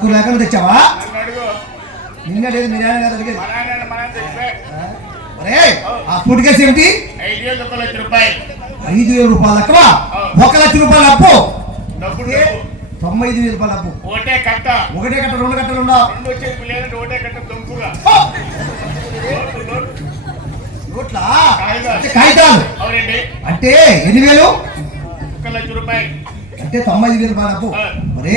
తక్కువ లేకుండా తెచ్చావా? నిన్న లేదు మీ నాన్న గారు అడిగేది. ఆ సూట్ కేసు ఏమిటి? 5,000 రూపాయలు. 5,000 రూపాయలు లెక్కవ. 1,00,000 రూపాయలు అప్పు. 95,000 రూపాయలు అప్పు. ఒకటే కట్ట 2 కట్టలు ఉండవు. 2 వచ్చేది లేదంటే ఒకటే కట్ట దొంకుగా. నోట్లా కాగితాలు అంటే 8,000. 1,00,000 రూపాయలు అంటే 95,000 రూపాయలు అప్పు. మరి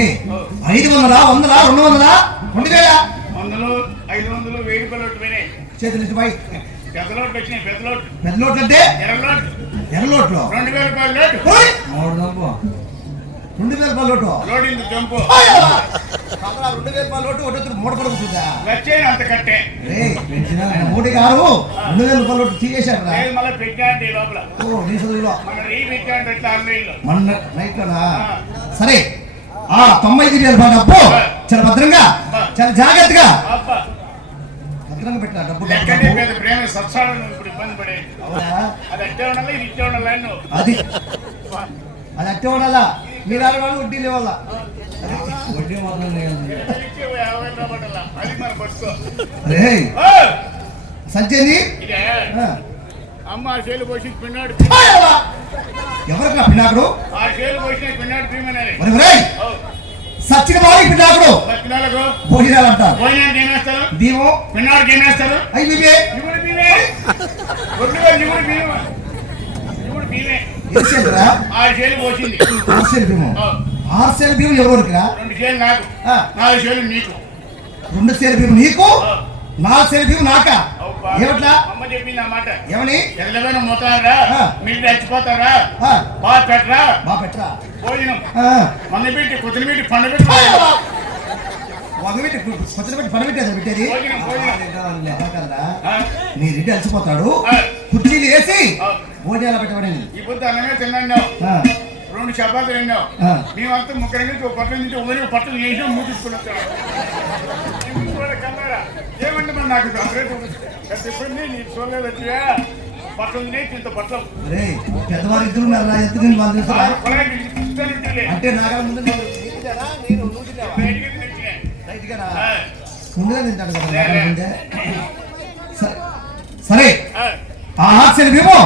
500, 100, 200, 2,000. 100, 500, 1,000 రూపాయలు పోయినాయి. చేతులు నుంచి పోయి పెద్ద లోట్లు వచ్చినాయి. పెద్ద లోట్లు అంటే ఎర్ర లోట్లు 2,000 రూపాయలు లోటు. 2,000 రూపాయలు లోటు. లోడింది జంపు. 2,000 రూపాయలు లోటు ఒకటి మూట పడుతుందా? వచ్చేది అంత కట్టే. మోడీ గారు 2,000 రూపాయలు లోటు తీసేశారు. మళ్ళీ పెట్టాండి లోపల. నీ చదువులో మన నైట్ లోనా? సరే 95,000 రూపాయలు అప్పు. చాలా భద్రంగా చాలా జాగ్రత్తగా భద్రంగా పెట్టిన డబ్బు. ప్రేమ సత్సాలను ఇప్పుడు ఇబ్బంది పడే అది అట్టే ఉండాలి, ఇది ఇట్టే ఉండాలి. అది అట్టే ఉండాలా? మీరు వాళ్ళు వడ్డీ లేవాల. వడ్డీ మాత్రం సంచేది అమ్మ చేలు పోసి పిన్నాడు. ఎవరికి నా పిన్నాకుడు? ఆ చేలు పోసిన పిన్నాడు ప్రియమని సచ్చిన వారికి పిన్నాకుడు భోజనాలు అంటారు. భోజనానికి ఏం వేస్తారు? దీవో. పిన్నాడికి ఏం వేస్తారు? అవి బియ్యమే. పోసింది 6 బియ్యం. 6 బియ్యం ఎవరికి? 2 సేలు నాకు, 4 సేలు నీకు. 2 సేలు బియ్యం నీకు, 4 సేలు బియ్యం నాకా? ఏమట్లా? అమ్మ చెప్పింది ఆ మాట. ఏమని? ఎల్లమైన మొత్తారా మీరు చచ్చిపోతారా? బాగా పెట్టరా భోజనం మన పెట్టి కొత్తిని పెట్టి పండు పెట్టి పని పెట్టేది పెట్టేది. నీ రెడ్డి అలసిపోతాడు, కుర్చీలు వేసి భోజనాలు పెట్టమని. ఈ పొద్దు అన్నమే తిన్నాను, 2 చపాతీలు తిన్నావు. మేమంతా 3 నుంచి ఒక పట్ల నుంచి 1 పట్టలు చేసి మూతీసుకుని వచ్చాను. ఏమంటే మరి నాకు చెప్పింది నీ చూడలేదు వచ్చివా పట్టలు తినేసి ఇంత పట్ల పెద్దవారి ఇద్దరు అంటే నాగా ముందు ముందుగా తింటాడు కదా. సరే ఆ 6 బియ్యము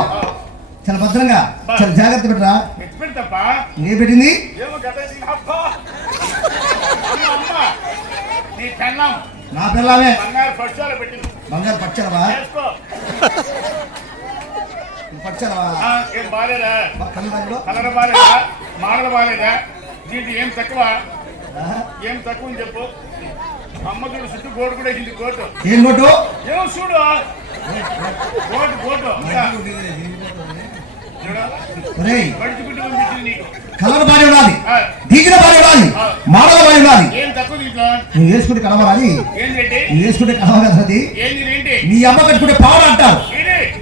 చాలా భద్రంగా చాలా జాగ్రత్త పెట్టరా. ఏ పెట్టింది? నా పిల్లమే బంగారు పచ్చలవా? కలర్ బాలేదా? మాడలు బాలేదా? దీంట్లో ఏం తక్కువ అని చెప్పు. అమ్మ చూడు చుట్టూ గోటు కూడా వేసింది. కోటు ఏం కోటు? ఏమో చూడు కోటు కలర్ బాగా ఉండాలి, దిగిన బాగా ఉండాలి, మాడల బాగా ఉండాలి. ఏం తక్కువ దీంట్లో? నువ్వు వేసుకుంటే కలవాలి. నువ్వు వేసుకుంటే కలవ కదా. అది నీ అమ్మ కట్టుకుంటే పావులు అంటారు.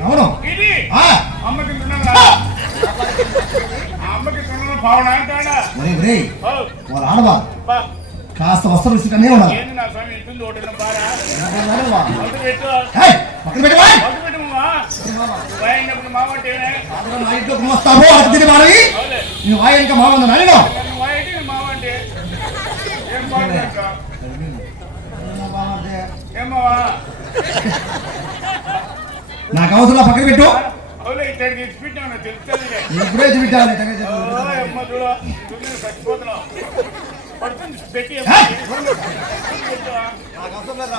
అవును అమ్మకి పావున అంటాడా? వాళ్ళు ఆడవారు కాస్త వస్త్రం ఇస్తూనే ఉండాలి. నా ఇంట్లోకి వస్తావు అతిథి మానవి. నువ్వు వాయి ఇంకా మామంది నాయన. నాకు అవసరం పక్కన పెట్టు. ఇప్పుడే చూపించాలి.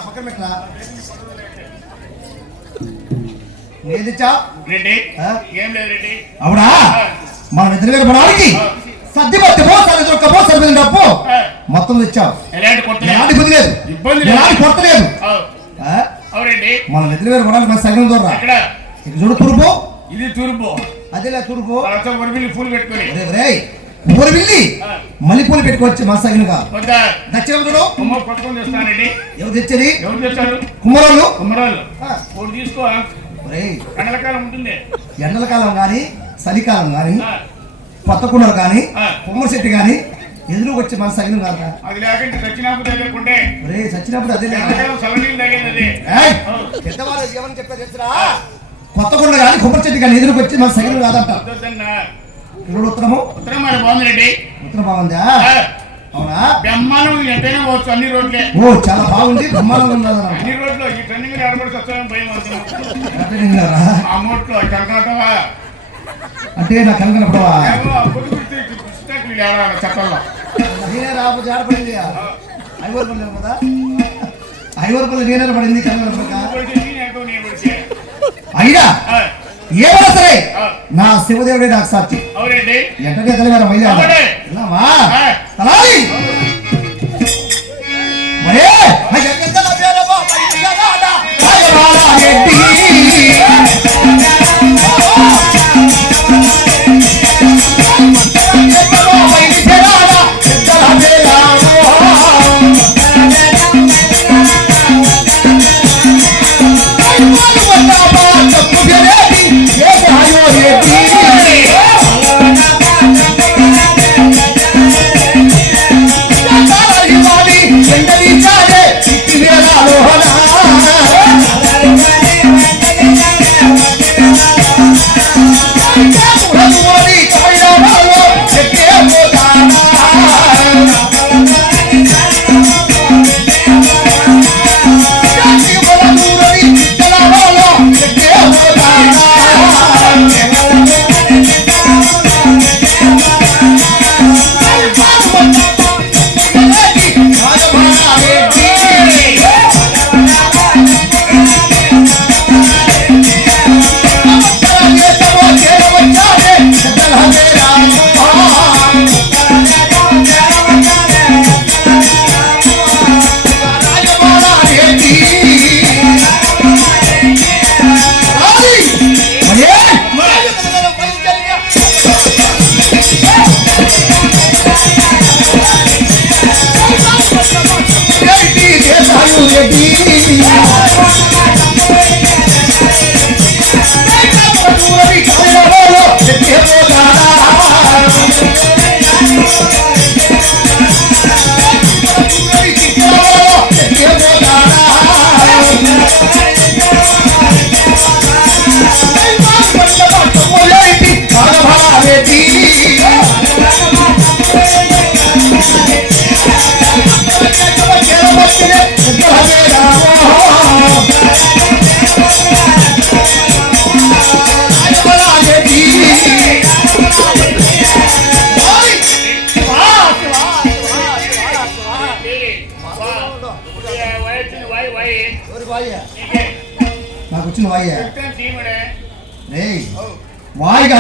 పక్కన పెట్టరా. అవునా మనం ఇద్దరు వేరు పడానికి సర్ది పట్టమో సరి దొరకమో సరి డప్పు మొత్తం తెచ్చావు. కొట్టలేదు. మనం ఇద్దరు వేరు పడానికి మన సగం దూరం చూడు. తూర్పు ఇది తూర్పు, అదేలా తూర్పు పూలు పెట్టుకుని ఊరిల్లి మల్లెపూలు పెట్టుకోవచ్చు. మా సగిన దక్షిణ ఎవరు తెచ్చేది? కుమ్మరాళ్ళు తీసుకో. ఎండలకాలం ఉంటుంది, ఎండలకాలం కానీ చలికాలం కానీ కొత్త కుండలు కానీ కుమ్మర చెట్టు కానీ ఎదురు వచ్చి మన సగిన కాదు. అది లేకుంటే చచ్చినప్పుడు తగ్గకుంటే చచ్చినప్పుడు అదే చల్లనీళ్ళు తగ్గేది. పెద్దవాళ్ళు ఏమని చెప్పారు తెలుసురా? కొత్త కుండ కానీ కుమ్మర చెట్టు కానీ ఎదురుకు వచ్చి మన సగిన కాదంట. ఉత్తరం బాగుంది రెడ్డి. ఉత్తరం బాగుందా? అవునా? బ్రహ్మాండం ఎంతైనా పోవచ్చు అన్ని రోడ్లే. ఓ చాలా బాగుంది, బ్రహ్మాండంగా ఉన్నది అన్నమాట. అన్ని రోడ్లు ఈ ట్రెండింగ్ ఏర్పడి సత్యం భయం అవుతుంది. అంటే నిన్నారా? అమ్మోట్లో కనకాటవా అంటే నా కనుకనప్పుడవా చట్టంలో నేనే రాకపోతే ఆడపడింది ఐవరపల్లి కదా, ఐవరపల్లి నేనే పడింది కనుక అయినా ఏమైనా సరే నా శివదేవుడే నాకు సాక్షి. అవునండి. ఎంటనే తెలివారా మైదామా తలాలి మరే నాకు వచ్చిన వాయ్యా వాయిగా